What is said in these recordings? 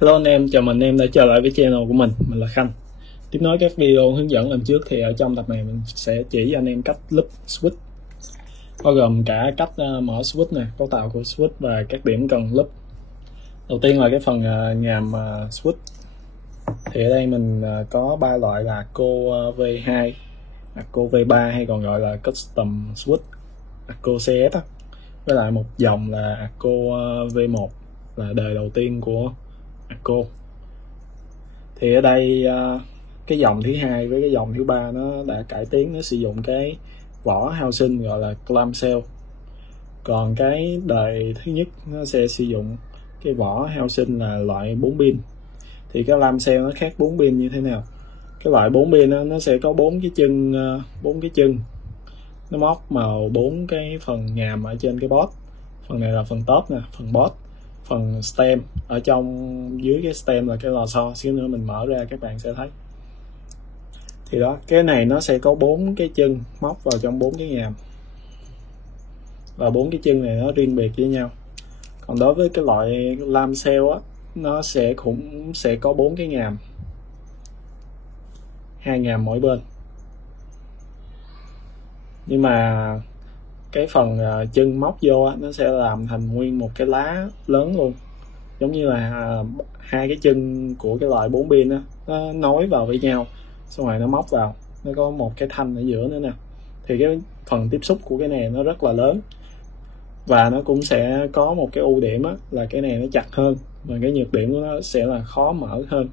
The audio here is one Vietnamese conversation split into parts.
Hello anh em, chào mừng anh em đã trở lại với channel của mình là Khanh. Tiếp nối các video hướng dẫn lần trước thì ở trong tập này mình sẽ chỉ cho anh em cách lúp switch, bao gồm cả cách mở switch nè, cấu tạo của switch và các điểm cần lúp. Đầu tiên là cái phần nhàm switch. Thì ở đây mình có ba loại là Acco V2, Acco V3 hay còn gọi là Custom Switch, Acco CS á. Với lại một dòng là Acco V1 là đời đầu tiên của Acco. Thì ở đây cái dòng thứ hai với cái dòng thứ ba nó đã cải tiến, nó sử dụng cái vỏ housing gọi là clamshell. Còn cái đời thứ nhất nó sẽ sử dụng cái vỏ housing là loại 4 pin. Thì cái clamshell nó khác 4 pin như thế nào? Cái loại 4 pin nó sẽ có bốn cái chân nó móc vào bốn cái phần nhàm ở trên cái board. Phần này là phần top nè, phần board, phần stem. Ở trong dưới cái stem là cái lò xo, xíu nữa mình mở ra các bạn sẽ thấy. Thì đó, cái này nó sẽ có bốn cái chân móc vào trong bốn cái nhàm, và bốn cái chân này nó riêng biệt với nhau. Còn đối với cái loại clamshell á, nó cũng sẽ có bốn cái nhàm, hai nhàm mỗi bên. Nhưng mà cái phần chân móc vô á, nó sẽ làm thành nguyên một cái lá lớn luôn, giống như là hai cái chân của cái loại 4 pin á, nó nối vào với nhau, xong rồi nó móc vào, nó có một cái thanh ở giữa nữa nè. Thì cái phần tiếp xúc của cái này nó rất là lớn, và nó cũng sẽ có một cái ưu điểm á, là cái này nó chặt hơn, và cái nhược điểm của nó sẽ là khó mở hơn.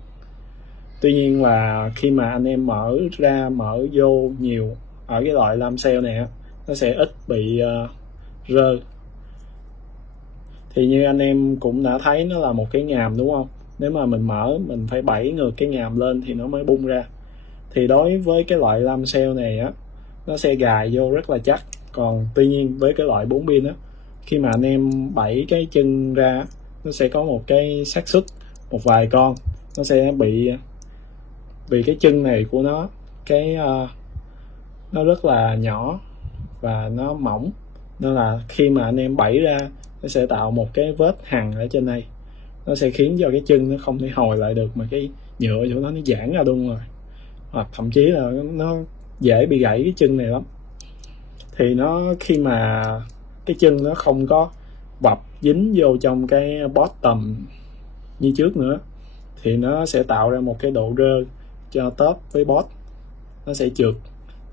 Tuy nhiên là khi mà anh em mở ra mở vô nhiều ở cái loại clamshell này á, nó sẽ ít bị rơ. Thì như anh em cũng đã thấy, nó là một cái nhàm đúng không? Nếu mà mình mở, mình phải đẩy ngược cái nhàm lên thì nó mới bung ra. Thì đối với cái loại clamshell này á, nó sẽ gài vô rất là chắc. Còn tuy nhiên với cái loại 4 pin á, khi mà anh em đẩy cái chân ra, nó sẽ có một cái xác suất, một vài con nó sẽ bị, vì cái chân này của nó nó rất là nhỏ và nó mỏng, nên là khi mà anh em đẩy ra, nó sẽ tạo một cái vết hằn ở trên đây. Nó sẽ khiến cho cái chân nó không thể hồi lại được, mà cái nhựa chỗ nó giãn ra luôn rồi, hoặc thậm chí là nó dễ bị gãy cái chân này lắm. Thì nó khi mà cái chân nó không có bập dính vô trong cái bottom như trước nữa, thì nó sẽ tạo ra một cái độ rơ cho top với bot, nó sẽ trượt,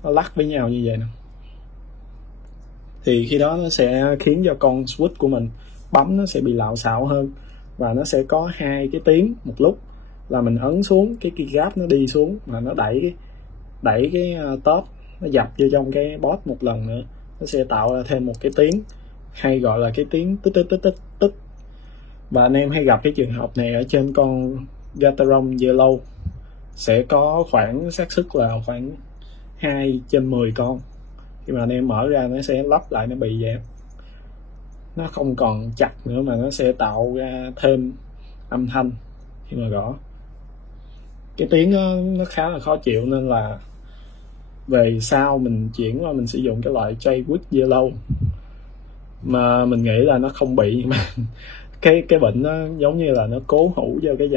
nó lắc với nhau như vậy nè. Thì khi đó nó sẽ khiến cho con switch của mình bấm nó sẽ bị lạo xạo hơn, và nó sẽ có hai cái tiếng một lúc, là mình ấn xuống cái keycap nó đi xuống, mà nó đẩy cái top nó dập vô trong cái bot một lần nữa, nó sẽ tạo ra thêm một cái tiếng hay gọi là cái tiếng tích tích tích tích tích. Và anh em hay gặp cái trường hợp này ở trên con Gateron Yellow, sẽ có khoảng xác suất là khoảng 2/10 con. Khi mà anh em mở ra, nó sẽ lắp lại, nó bị vậy, nó không còn chặt nữa, mà nó sẽ tạo ra thêm âm thanh khi mà gõ. Cái tiếng nó khá là khó chịu, nên là về sau mình chuyển qua mình sử dụng cái loại Jaywood Yellow, mà mình nghĩ là nó không bị, mà cái bệnh nó giống như là nó cố hữu cho cái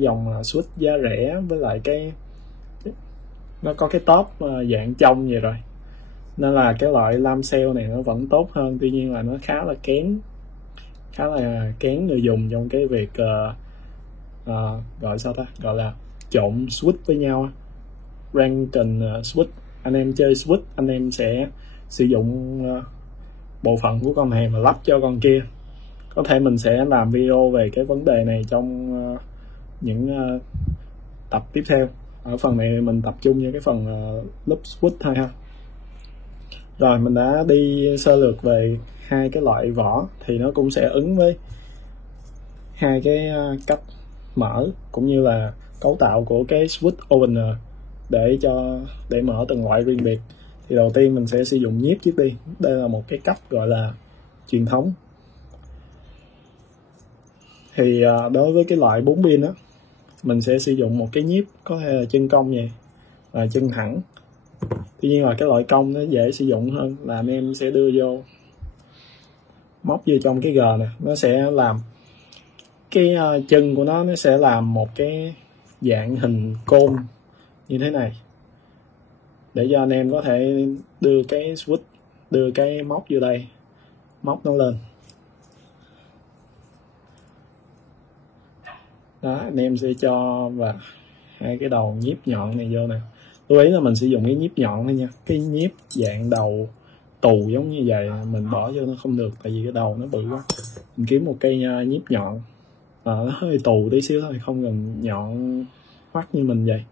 dòng switch giá rẻ, với lại nó có cái top dạng trong vậy rồi, nên là cái loại clamshell này nó vẫn tốt hơn. Tuy nhiên là nó khá là kén người dùng trong cái việc gọi là trộn switch với nhau. Ranking switch, anh em chơi switch, anh em sẽ sử dụng bộ phận của con này mà lắp cho con kia. Có thể mình sẽ làm video về cái vấn đề này trong những tập tiếp theo. Ở phần này mình tập trung vào cái phần lúp switch thôi ha. Rồi, mình đã đi sơ lược về hai cái loại vỏ, thì nó cũng sẽ ứng với hai cái cách mở cũng như là cấu tạo của cái switch opener để mở từng loại riêng biệt. Thì đầu tiên mình sẽ sử dụng nhíp trước đi. Đây là một cái cách gọi là truyền thống. Thì đối với cái loại 4 pin đó, mình sẽ sử dụng một cái nhíp có thể là chân cong vậy và chân thẳng. Tuy nhiên là cái loại cong nó dễ sử dụng hơn, là anh em sẽ đưa vô, móc vô trong cái G nè, nó sẽ làm cái chân của nó sẽ làm một cái dạng hình côn như thế này để cho anh em có thể đưa cái switch, đưa cái móc vô đây, móc nó lên. Đó, anh em sẽ cho và hai cái đầu nhíp nhọn này vô nè. Lưu ý là mình sử dụng cái nhíp nhọn thôi nha, cái nhíp dạng đầu tù giống như vậy mình bỏ vô nó không được, tại vì cái đầu nó bự quá. Mình kiếm một cây nhíp nhọn nó hơi tù tí xíu thôi, không cần nhọn hoắt như mình vậy.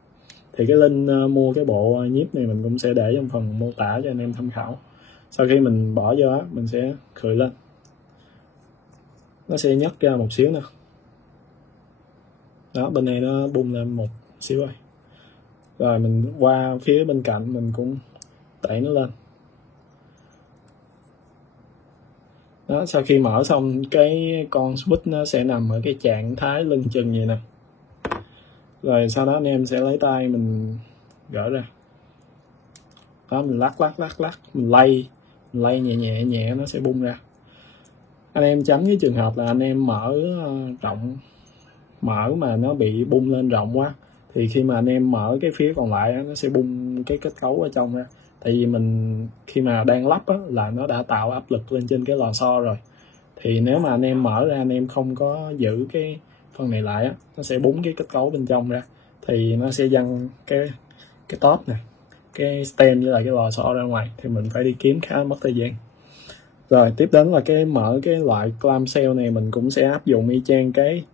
Thì cái link mua cái bộ nhíp này mình cũng sẽ để trong phần mô tả cho anh em tham khảo. Sau khi mình bỏ vô á, mình sẽ khởi lên, nó sẽ nhấc ra một xíu nè. Đó, bên này nó bung lên một xíu rồi. Rồi mình qua phía bên cạnh mình cũng đẩy nó lên. Đó, sau khi mở xong cái con switch nó sẽ nằm ở cái trạng thái lưng chừng vậy nè. Rồi sau đó anh em sẽ lấy tay mình gỡ ra. Đó, mình lắc, mình lay nhẹ nó sẽ bung ra. Anh em tránh cái trường hợp là anh em mở rộng, mở mà nó bị bung lên rộng quá, thì khi mà anh em mở cái phía còn lại nó sẽ bung cái kết cấu ở trong ra. Tại vì mình khi mà đang lắp là nó đã tạo áp lực lên trên cái lò xo rồi, thì nếu mà anh em mở ra anh em không có giữ cái phần này lại nó sẽ búng cái kết cấu bên trong ra, thì nó sẽ văng cái top nè, cái stem với lại cái lò xo ra ngoài, thì mình phải đi kiếm khá mất thời gian. Rồi tiếp đến là cái mở cái loại clamshell này mình cũng sẽ áp dụng y chang cái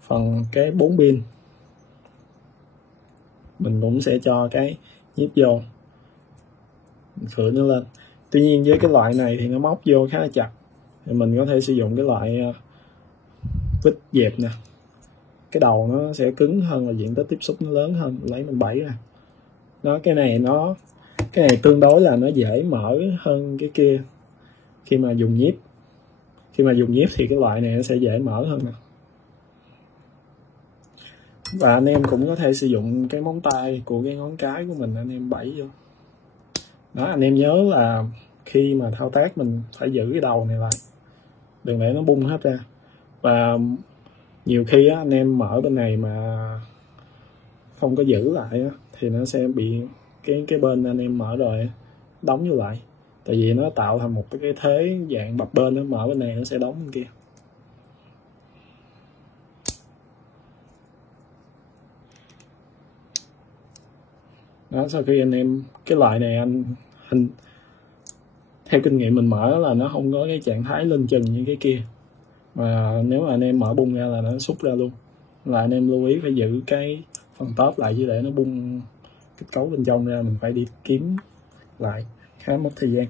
phần cái 4 pin. Mình cũng sẽ cho cái nhíp vô, khử nó lên. Tuy nhiên với cái loại này thì nó móc vô khá là chặt, thì mình có thể sử dụng cái loại vít dẹp nè. Cái đầu nó sẽ cứng hơn và diện tích tiếp xúc nó lớn hơn, lấy mình bẫy ra. Đó, cái này tương đối là nó dễ mở hơn cái kia khi mà dùng nhíp. Khi mà dùng nhíp thì cái loại này nó sẽ dễ mở hơn nè. Và anh em cũng có thể sử dụng cái móng tay của cái ngón cái của mình, anh em bẫy vô. Đó, anh em nhớ là khi mà thao tác mình phải giữ cái đầu này lại, đừng để nó bung hết ra. Và nhiều khi anh em mở bên này mà không có giữ lại thì nó sẽ bị cái bên anh em mở rồi đóng vô lại. Tại vì nó tạo thành một cái thế dạng bập bên, nó mở bên này nó sẽ đóng bên kia. Đó, sau khi anh em cái loại này theo kinh nghiệm mình mở là nó không có cái trạng thái lên chừng như cái kia, mà nếu mà anh em mở bung ra là nó xúc ra luôn. Là anh em lưu ý phải giữ cái phần top lại, chứ để nó bung kết cấu bên trong ra mình phải đi kiếm lại, khá mất thời gian.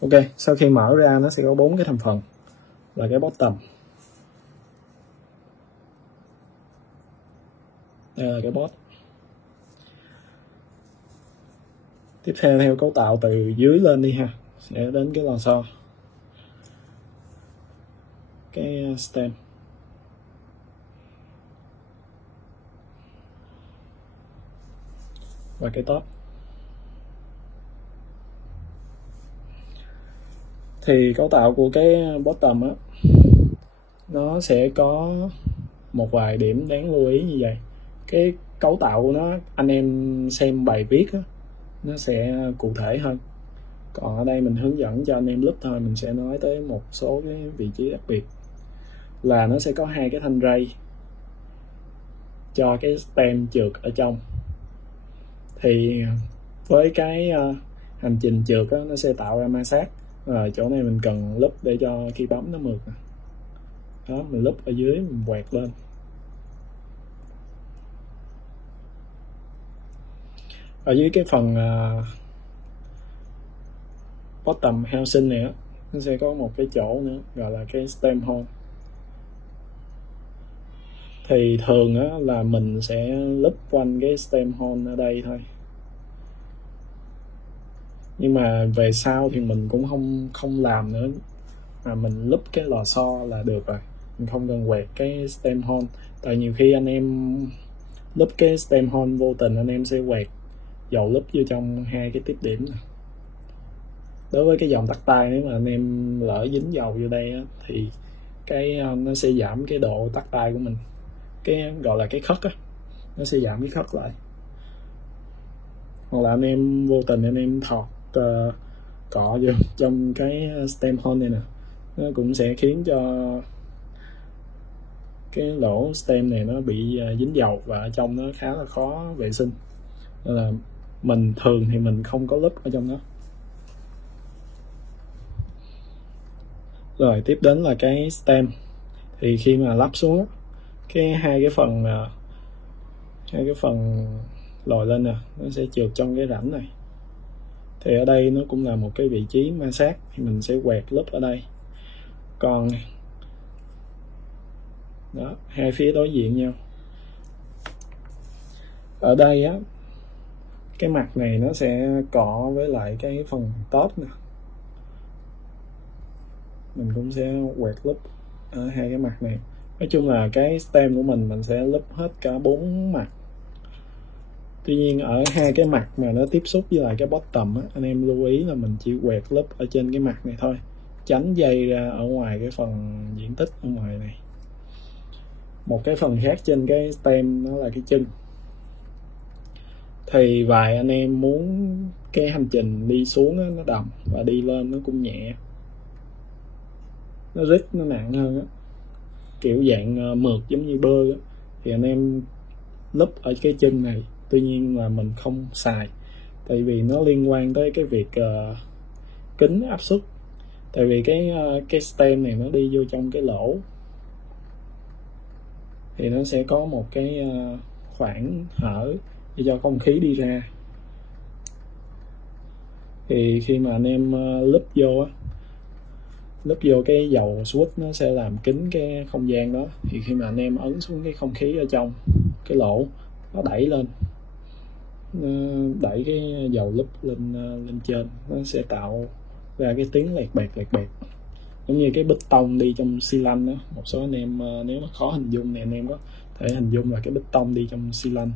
Ok, sau khi mở ra nó sẽ có 4 cái thành phần là cái bottom, đây là cái bot. Tiếp theo cấu tạo từ dưới lên đi ha, sẽ đến cái lò xo, cái stem, và cái top. Thì cấu tạo của cái bottom nó sẽ có một vài điểm đáng lưu ý như vậy. Cái cấu tạo của nó anh em xem bài viết nó sẽ cụ thể hơn, còn ở đây mình hướng dẫn cho anh em lúc thôi. Mình sẽ nói tới một số cái vị trí đặc biệt, là nó sẽ có 2 cái thanh ray cho cái stem trượt ở trong. Thì với cái hành trình trượt nó sẽ tạo ra ma sát, rồi chỗ này mình cần lúp để cho khi bấm nó mượt. Đó, mình lúp ở dưới, mình quẹt lên. Ở dưới cái phần bottom housing này nó sẽ có một cái chỗ nữa gọi là cái stem hole. Thì thường á, là mình sẽ lúp quanh cái stem hole ở đây thôi, nhưng mà về sau thì mình cũng không làm nữa, mà mình lúp cái lò xo là được rồi, mình không cần quẹt cái stem hole. Tại nhiều khi anh em lúp cái stem hole vô tình anh em sẽ quẹt dầu lúp vô trong hai cái tiếp điểm này. Đối với cái dòng tắt tay, nếu mà anh em lỡ dính dầu vô đây á, thì nó sẽ giảm cái độ tắt tay của mình, cái gọi là cái khất á, nó sẽ giảm cái khất lại. Hoặc là anh em vô tình anh em thọt cọ vô trong cái stem hole này nè, nó cũng sẽ khiến cho cái lỗ stem này nó bị dính dầu và ở trong nó khá là khó vệ sinh, nên là mình thường thì mình không có lúp ở trong đó. Rồi tiếp đến là cái stem. Thì khi mà lắp xuống hai cái phần lồi lên nè, nó sẽ trượt trong cái rãnh này. Thì ở đây nó cũng là một cái vị trí ma sát, thì mình sẽ quẹt lúp ở đây. Còn đó, hai phía đối diện nhau. Ở đây á, cái mặt này nó sẽ cọ với lại cái phần top nè, mình cũng sẽ quẹt lúp ở hai cái mặt này. Nói chung là cái stem của mình sẽ lúp hết cả 4 mặt. Tuy nhiên ở hai cái mặt mà nó tiếp xúc với lại cái bottom á, anh em lưu ý là mình chỉ quẹt lúp ở trên cái mặt này thôi, tránh dây ra ở ngoài cái phần diện tích ở ngoài này. Một cái phần khác trên cái stem nó là cái chân. Thì vài anh em muốn cái hành trình đi xuống á, nó đầm, và đi lên nó cũng nhẹ, nó rít nó nặng hơn á, kiểu dạng mượt giống như bơ á, thì anh em lúp ở cái chân này. Tuy nhiên là mình không xài, tại vì nó liên quan tới cái việc kính áp suất. Tại vì cái stem này nó đi vô trong cái lỗ, thì nó sẽ có một cái khoảng hở để cho không khí đi ra. Thì khi mà anh em lúp vô cái dầu switch, nó sẽ làm kín cái không gian đó. Thì khi mà anh em ấn xuống cái không khí ở trong cái lỗ, nó đẩy lên, nó đẩy cái dầu lúp lên trên, nó sẽ tạo ra cái tiếng lẹt bẹt, giống như cái bích tông đi trong xi lanh đó. Một số anh em nếu mà khó hình dung thì anh em có thể hình dung là cái bích tông đi trong xi lanh.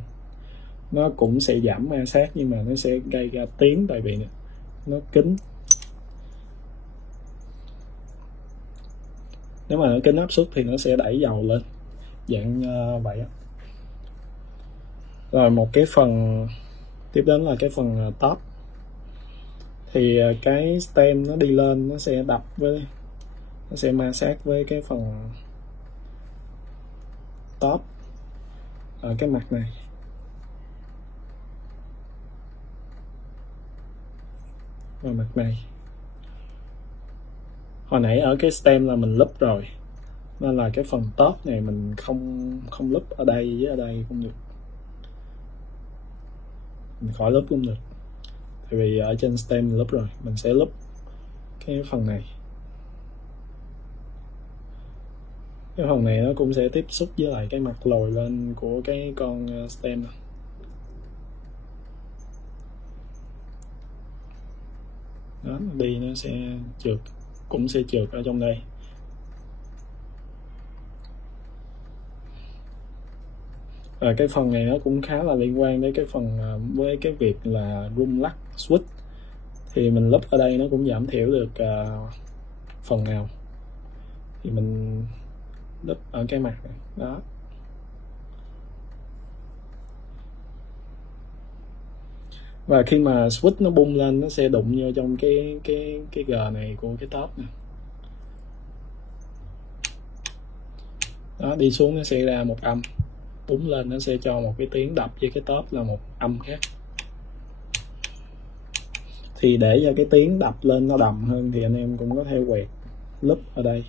Nó cũng sẽ giảm ma sát, nhưng mà nó sẽ gây ra tiếng, tại vì nó kín. Nếu mà nó kín áp suất thì nó sẽ đẩy dầu lên dạng vậy á. Rồi một cái phần tiếp đến là cái phần top. Thì cái stem nó đi lên, nó sẽ nó sẽ ma sát với cái phần top ở cái mặt này. Và mặt này, hồi nãy ở cái stem là mình lúp rồi, nên là cái phần top này mình không lúp ở đây với ở đây cũng được, mình khỏi lúp cũng được, tại vì ở trên stem mình lúp rồi. Mình sẽ lúp cái phần này. Cái phần này nó cũng sẽ tiếp xúc với lại cái mặt lồi lên của cái con stem này. Đó, đi nó sẽ trượt, cũng sẽ trượt ở trong đây. Và cái phần này nó cũng khá là liên quan đến cái phần với cái việc là rung lắc switch. Thì mình lúp ở đây nó cũng giảm thiểu được phần nào, thì mình lúp ở cái mặt này đó. Và khi mà switch nó bung lên, nó sẽ đụng vô trong cái G này của cái top nè. Đó, đi xuống nó sẽ ra một âm, búng lên nó sẽ cho một cái tiếng đập với cái top là một âm khác. Thì để cho cái tiếng đập lên nó đầm hơn thì anh em cũng có thể quẹt lúp ở đây.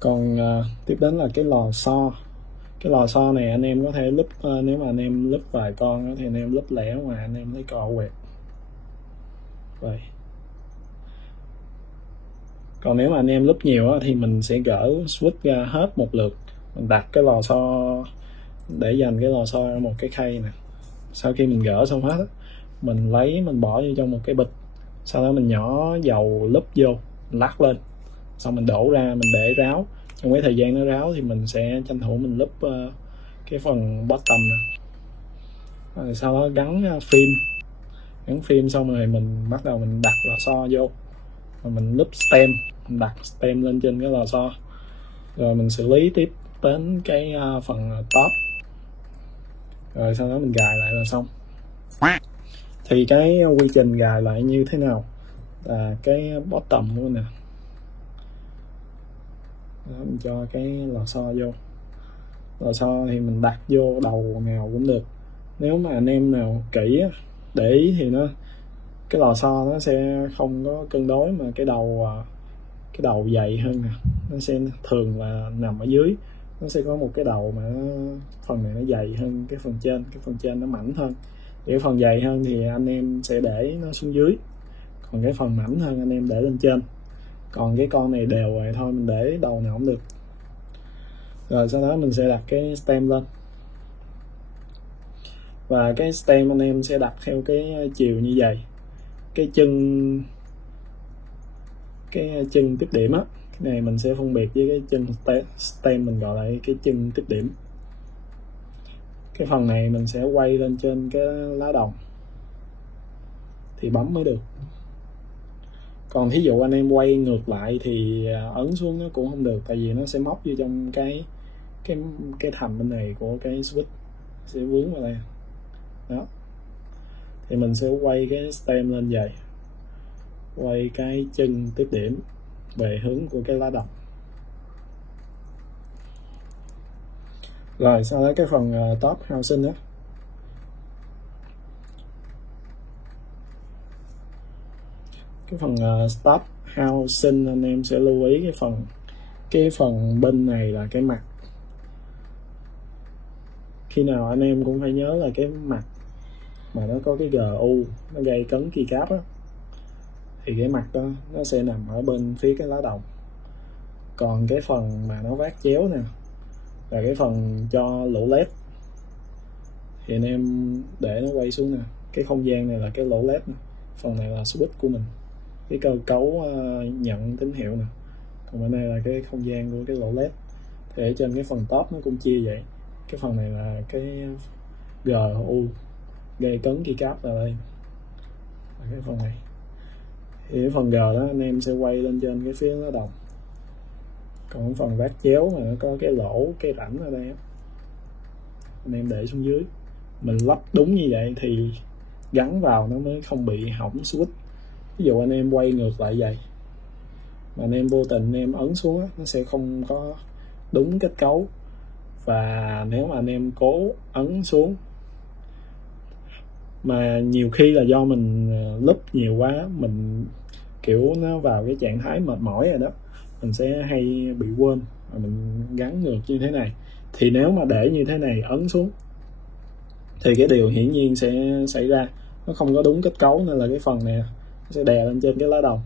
Còn tiếp đến là cái lò xo. Cái lò xo này anh em có thể lúp, nếu mà anh em lúp vài con đó, thì anh em lúp lẻ ngoài, anh em lấy cọ quẹt vậy. Còn nếu mà anh em lúp nhiều á, thì mình sẽ gỡ switch ra hết một lượt, mình đặt cái lò xo để dành cái lò xo ra một cái khay nè. Sau khi mình gỡ xong hết, mình lấy mình bỏ vô trong một cái bịch, sau đó mình nhỏ dầu lúp vô, mình lắc lên, xong mình đổ ra, mình để ráo. Trong cái thời gian nó ráo thì mình sẽ tranh thủ mình lúp cái phần bottom nè. Rồi sau đó gắn phim xong rồi mình bắt đầu mình đặt lò xo vô, rồi mình lúp stem, mình đặt stem lên trên cái lò xo, rồi mình xử lý tiếp đến cái phần top, rồi sau đó mình gài lại là xong. Thì cái quy trình gài lại như thế nào là cái bottom luôn nè. Đó, mình cho cái lò xo vô, lò xo thì mình đặt vô đầu nào cũng được. Nếu mà anh em nào kỹ để ý thì cái lò xo nó sẽ không có cân đối, mà cái đầu dày hơn nè, nó sẽ thường là nằm ở dưới, nó sẽ có một cái đầu mà phần này nó dày hơn cái phần trên nó mảnh hơn. Thì cái phần dày hơn thì anh em sẽ để nó xuống dưới, còn cái phần mảnh hơn anh em để lên trên. Còn cái con này đều vậy thôi, mình để đầu nào cũng được. Rồi sau đó mình sẽ đặt cái stem lên, và cái stem anh em sẽ đặt theo cái chiều như vậy. Cái chân tiếp điểm á, cái này mình sẽ phân biệt với cái chân stem, mình gọi là cái chân tiếp điểm. Cái phần này mình sẽ quay lên trên cái lá đồng thì bấm mới được. Còn thí dụ anh em quay ngược lại thì ấn xuống nó cũng không được, tại vì nó sẽ móc vô trong cái thành bên này của cái switch, sẽ vướng vào đây. Đó, thì mình sẽ quay cái stem lên vậy, quay cái chân tiếp điểm về hướng của cái lá đồng. Rồi sau đó cái phần top housing đó, cái phần top housing anh em sẽ lưu ý cái phần bên này là cái mặt. Khi nào anh em cũng phải nhớ là cái mặt mà nó có cái GU nó gây cấn keycap á, thì cái mặt đó nó sẽ nằm ở bên phía cái lá đồng. Còn cái phần mà nó vát chéo nè là cái phần cho lỗ led, thì anh em để nó quay xuống nè. Cái không gian này là cái lỗ led nè, phần này là switch của mình, cái cơ cấu nhận tín hiệu nè, còn bên đây là cái không gian của cái lỗ led. Thì ở trên cái phần top nó cũng chia vậy. Cái phần này là cái GU gây cấn keycap là đây, là cái phần này. Thì cái phần G đó anh em sẽ quay lên trên cái phía nó đồng. Còn phần vát chéo mà nó có cái lỗ, cái rãnh ở đây á, anh em để xuống dưới. Mình lắp đúng như vậy thì gắn vào nó mới không bị hỏng switch. Ví dụ anh em quay ngược lại vậy mà anh em vô tình anh em ấn xuống á, nó sẽ không có đúng kết cấu. Và nếu mà anh em cố ấn xuống mà nhiều khi là do mình lúp nhiều quá, mình kiểu nó vào cái trạng thái mệt mỏi rồi đó, mình sẽ hay bị quên và mình gắn ngược như thế này. Thì nếu mà để như thế này ấn xuống thì cái điều hiển nhiên sẽ xảy ra, nó không có đúng kết cấu, nên là cái phần này sẽ đè lên trên cái lá đồng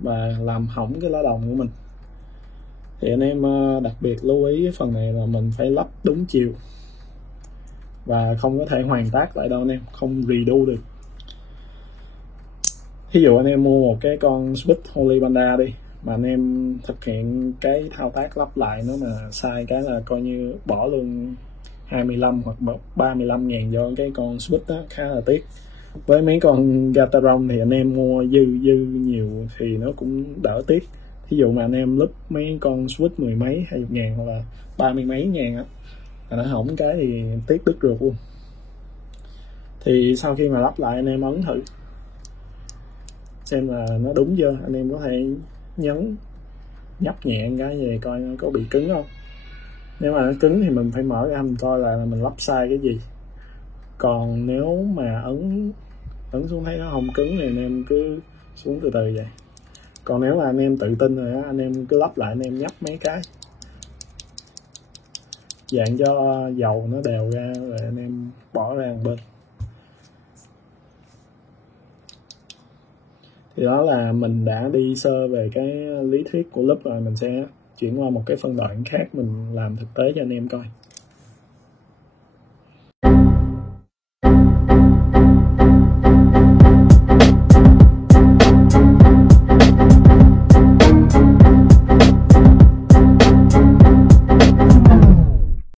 và làm hỏng cái lá đồng của mình. Thì anh em đặc biệt lưu ý cái phần này là mình phải lắp đúng chiều và không có thể hoàn tác lại đâu anh em, không redo được. Ví dụ anh em mua một cái con switch Holy Panda đi, mà anh em thực hiện cái thao tác lắp lại nó mà sai cái là coi như bỏ luôn 25 hoặc 35 ngàn do cái con switch đó, khá là tiếc. Với mấy con Gateron thì anh em mua dư nhiều thì nó cũng đỡ tiếc. Ví dụ mà anh em lúp mấy con switch 10 mấy 20 ngàn hoặc là 30 mấy ngàn á, nó hỏng cái thì tiếc đứt ruột luôn. Thì sau khi mà lắp lại anh em ấn thử xem là nó đúng chưa. Anh em có thể nhấp nhẹ cái về coi nó có bị cứng không. Nếu mà nó cứng thì mình phải mở ra mình coi là mình lắp sai cái gì. Còn nếu mà ấn xuống thấy nó không cứng thì anh em cứ xuống từ từ vậy. Còn nếu mà anh em tự tin rồi đó, anh em cứ lắp lại, anh em nhấp mấy cái dạng cho dầu nó đều ra, rồi anh em bỏ ra một bên. Thì đó là mình đã đi sơ về cái lý thuyết của loop rồi, mình sẽ chuyển qua một cái phân đoạn khác mình làm thực tế cho anh em coi.